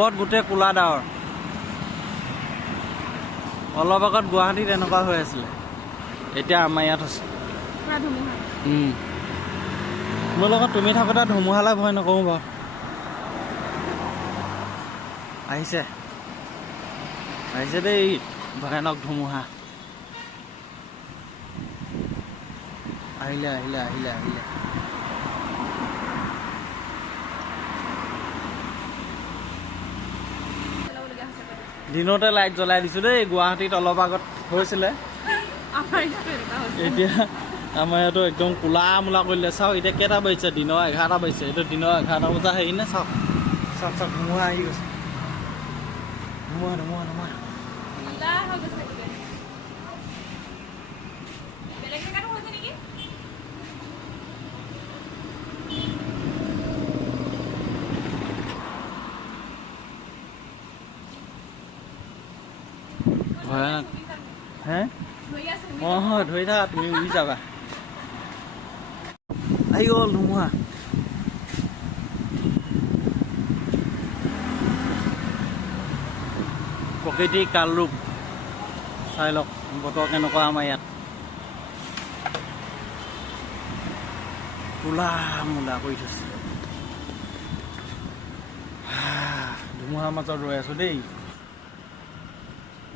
ওপৰত গোটেই কোলা ডাৱৰ অলপ আগত গুৱাহাটীত এনেকুৱা হৈ আছিলে এতিয়া আমাৰ ইয়াত আছে মোৰ লগত তুমি থাকোঁতে ধুমুহালৈ ভয় নকৰোঁ বাৰু আহিছে দেই ভয়ানক ধুমুহা আহিলে দিনতে লাইট জ্বলাই দিছোঁ দেই গুৱাহাটীত অলপ আগত হৈছিলে এতিয়া আমাৰ ইয়াতো একদম কোলা মোলা কৰিলে চাওক এতিয়া কেইটা বাজিছে দিনৰ 11টা বাজিছে এইটো দিনৰ 11টা বজা হেৰি নে চাওক ধুমুহা আহি গৈছে ধুমুহা ভয়ানক হে হয় ধৰি থাকা তুমি উৰি যাবা আহি গ'ল ধুমুহা প্ৰকৃতিৰ কাল ৰূপ চাই লওক বতৰ কেনেকুৱা আমাৰ ইয়াত কোলা মোলা কৰি থৈছে ধুমুহাৰ মাজত ৰৈ আছো দেই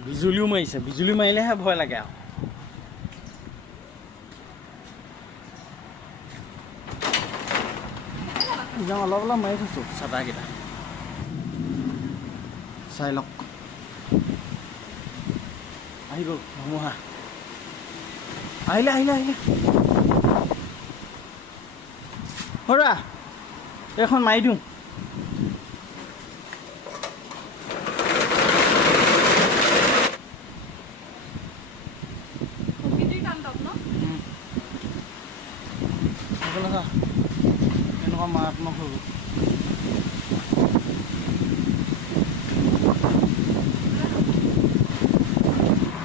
বিজুলীও মাৰিছে বিজুলী মাৰিলেহে ভয় লাগে আৰু অলপ মাৰি থৈছো চাটাকেইটা চাই লওক আহি গ'ল ধুমুহা আহিলে হৰা এইখন মাৰি দিওঁ এনেকুৱা মাৰাত্মক হৈ গ'ল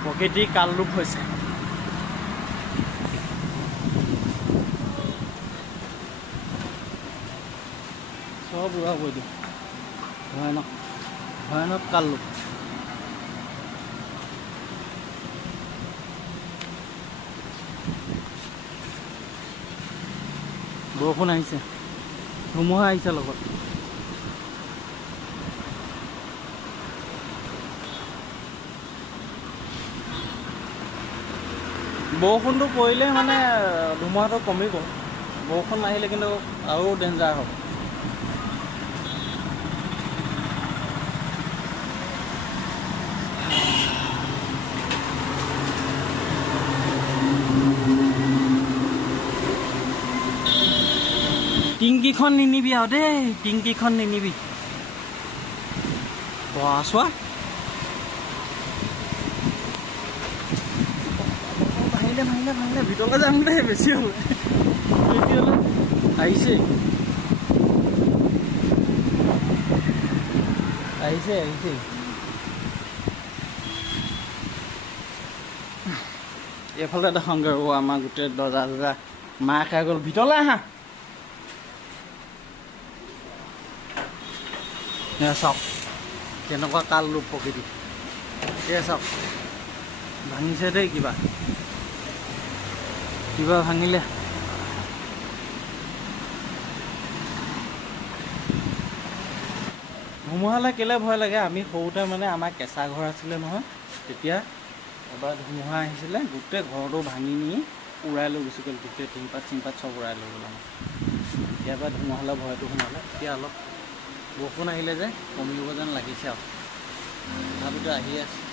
প্ৰকৃতিৰ কাল ৰূপ হৈছে চব উৰা গৈ দিওঁ ভয়ানক কাল ৰূপ বৰষুণ আহিছে ধুমুহা আহিছে লগত বৰষুণটো পৰিলে মানে ধুমুহাটো কমিব বৰষুণ নাহিলে কিন্তু আৰু ডেঞ্জাৰ হ'ব টিংকিখন নিনিবি আৰু দেই টিংকিখন নিনিবি চোৱা ভাঙিলে ভিতৰলৈ যাম দেই বেছি হ'ল আহিছে এইফালে দেখোনগৈ ৰ'ব আমাৰ গোটেই দৰ্জা মাৰ খাই গ'ল ভিতৰলৈ আহা চাওক কেনেকুৱা কাল ৰূপ প্ৰকৃতি এয়া চাওক ভাঙিছে দেই কিবা ভাঙিলে ধুমুহালৈ কেলে ভয় লাগে আমি সৰুতে মানে আমাৰ কেঁচা ঘৰ আছিলে নহয় তেতিয়া এবাৰ ধুমুহা আহিছিলে গোটেই ঘৰটো ভাঙি নি উৰাই লৈ গুচি গ'ল গোটেই টিংপাত চব উৰাই লৈ গ'ল আমাৰ এতিয়াৰ পৰা ধুমুহালৈ ভয়টো সোমালে এতিয়া অলপ বৰষুণ আহিলে যে কমিব যেন লাগিছে আৰু তথাপিতো আহি আছে